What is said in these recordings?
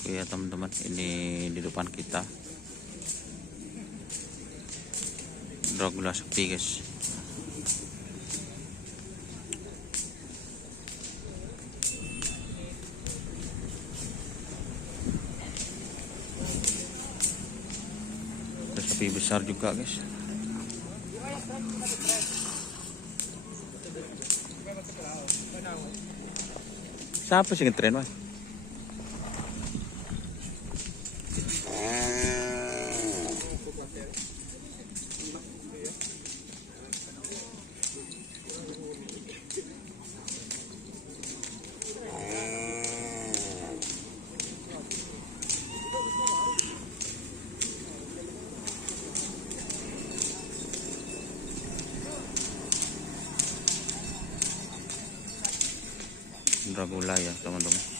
Oke ya teman-teman, ini di depan kita Dragula sepi guys. Ada sepi besar juga guys. Siapa sih ngetren mas? Dragula ya teman-teman.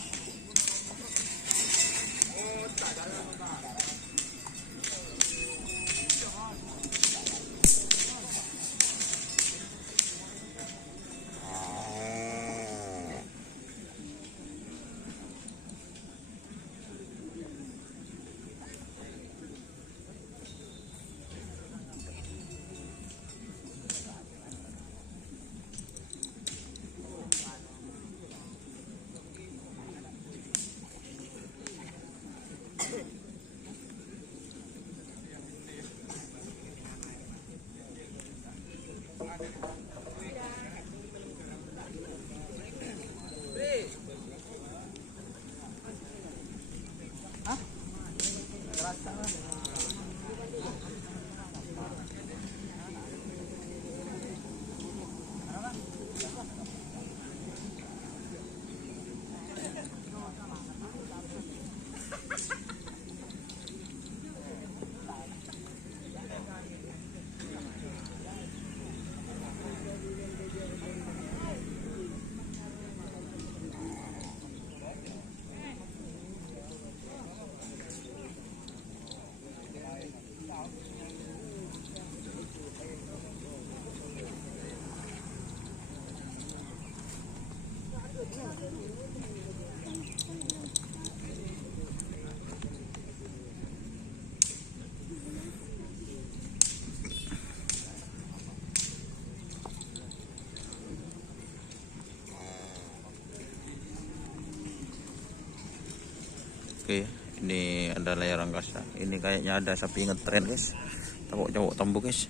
Oke, ini ada layar angkasa. Ini kayaknya ada sapi ngetren guys. Cowok tembuk guys.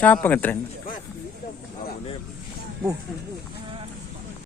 Siapa ngetren?